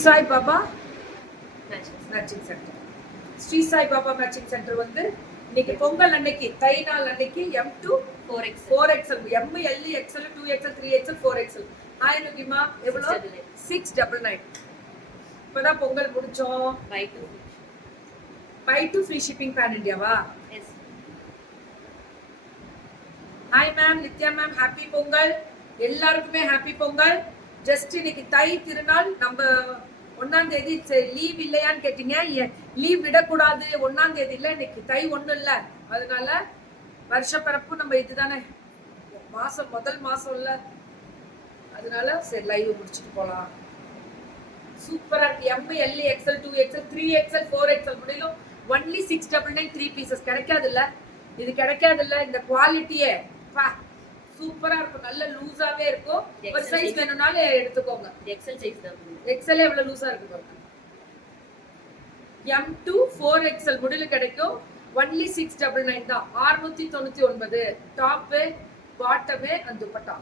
Sai Baba matching centre. Shri Sai Baba matching centre வந்து இன்னைக்கு பொங்கல் அன்னைக்கு தை நாள் அன்னைக்கு M2 4XL M L XL 2XL 3XL 4XL. Hi லுகிமா எவ்வளோ 699. இப்பதான் பொங்கல் முடிச்சோம். buy to free shipping pan Indiaவா? Yes. Hi ma'am Nithya ma'am happy Pongal. எல்லாருக்குமே ஹாப்பி பொங்கல். ஜஸ்ட் இன்னைக்கு தை திருநாள். நம்ம 1ஆம் தேதி லீவ் இல்லையான்னு கேட்டீங்க. லீவ் விடக்கூடாது 1ஆம் தேதி இல்ல, இன்னைக்கு தை 1 இல்ல, அதனால வருஷ பிறப்பு நம்ம இதுதானே முதல் மாசம் இல்ல, அதனால சரி லைவ் முடிச்சுட்டு போலாம். சூப்பரா இருக்கு. M L XL 2XL 3XL 4XL முடியலும் ஒன்லி 699 3 பீசஸ். கிடைக்காது இல்ல, இது கிடைக்காது இல்ல. இந்த குவாலிட்டியே சூப்பரா இருக்கும், நல்ல லூஸாவே இருக்கும். ஒரு சைஸ் வேணும்னாலும் எடுத்துக்கோங்க. எக்ஸல் சைஸ் தான். எக்ஸல் எவ்வளவு லூஸா இருக்கு பாருங்க. M2 4XL முடியல கிடைக்கும். ஒன்லி 699 தான். 699. Top bottom and dupatta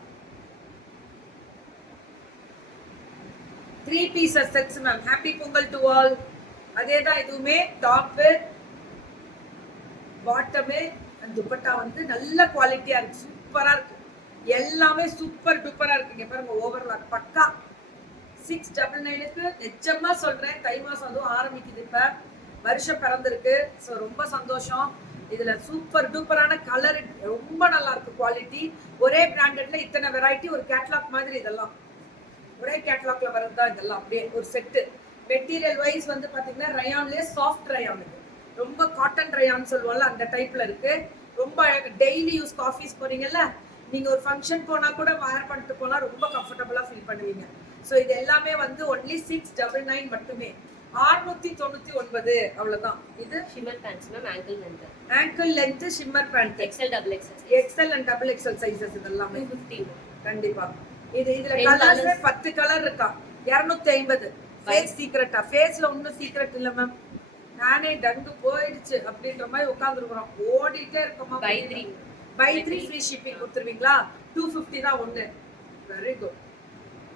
3 pieces sets ma'am. Happy Pongal to all. அதேதான் இதுவுமே டாப் பாட்டம் and துப்பட்டா வந்து நல்ல குவாலிட்டியா இருக்கு, சூப்பரா இருக்கு. எல்லாமே சூப்பர் டூப்பரா இருக்குங்க. பாருங்க ஓவர்லாக் பக்கா. 699க்கு நிச்சயமா சொல்றேன். தை மாசம் அதுவும் ஆரம்பிக்குது, இப்ப வருஷம் பிறந்திருக்கு. ஸோ ரொம்ப சந்தோஷம். இதுல சூப்பர் டூப்பரான கலர், ரொம்ப நல்லா இருக்கு குவாலிட்டி. ஒரே பிராண்டட்ல இத்தனை வெரைட்டி, ஒரு கேட்லாக் மாதிரி. இதெல்லாம் ஒரே கேட்லாக்ல வரதுதான் இதெல்லாம். அப்படியே ஒரு செட்டு. மெட்டீரியல் வைஸ் வந்து பாத்தீங்கன்னா ரயான்லயே சாஃப்ட் ரயான், ரொம்ப காட்டன் ரயான் சொல்லுவாங்கல்ல அந்த டைப்ல இருக்கு. ரொம்ப டெய்லி யூஸ் காஃபீஸ் போறீங்கல்ல, நீங்க ஒரு ஃபங்க்ஷன் போனா கூட வேர் பண்ணிட்டு போலாம், ரொம்ப கம்ஃபர்டபுளா ஃபீல் பண்ணுவீங்க. ஸோ இது எல்லாமே வந்து ஒன்லி 699 மட்டுமே. 699 அவ்வளவுதான். இது shimmer pants ma'am. Ankle length shimmer pant XL and double XL sizes இதெல்லாம் 250. கண்டிப்பா. இதுல கலர்ஸ் 10 கலர் இருக்கா. 250. ஃபேஸ் சீக்ரெட்டா? ஃபேஸ்ல ஒன்னும் சீக்ரெட் இல்ல மேம். நானே டங்கு போயிடுச்சு அப்படின்ற மாதிரி உட்கார்ந்துருக்கிறோம். ஓடிட்டே இருக்கோமா. buy 3 free shipping கொடுத்துருவீங்களா? 250 தான் ஒண்ணு. Very good.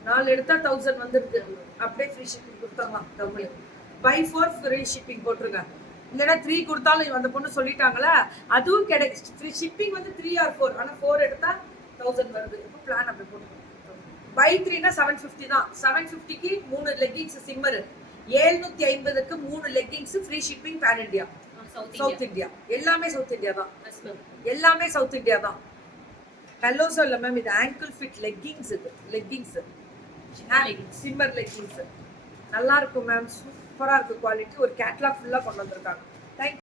4 எடுத்தா 1000 வந்துருக்கு. அப்படியே ஃப்ரீ ஷிப்பிங் கொடுத்துடலாம். டபுள் buy 4 free shipping போட்டுருங்க. இல்லைன்னா 3 கொடுத்தாலும் அந்த பொண்ணு சொல்லிட்டாங்களா, அதுவும் கிடைக்கும். ஃப்ரீ ஷிப்பிங் வந்து 3 or 4, ஆனா 4 எடுத்தா 1000 வருது. இப்போ பிளான் அப்படி போட்டுருங்க. buy 3னா 750 தான். 750க்கு 3 லெகிங்ஸ் சிம்மர், 750க்கு 3 leggings free shipping pan India. South India எல்லாமே சவுத் இந்தியா தான். எல்லாமே சவுத் இந்தியா தான். ஹலோ சொல்ல மேம், இது ஆங்கிள் ஃபிட் லெகிங்ஸ். இது லெகிங்ஸ் சிம்மர் லெகிங்ஸ் நல்லா இருக்கும் மேம். சூப்பரா இருக்கு குவாலிட்டி. ஒரு கேட்லாக் ஃபுல்லா கொண்டு வந்திருக்காங்க. தேங்க்யூ.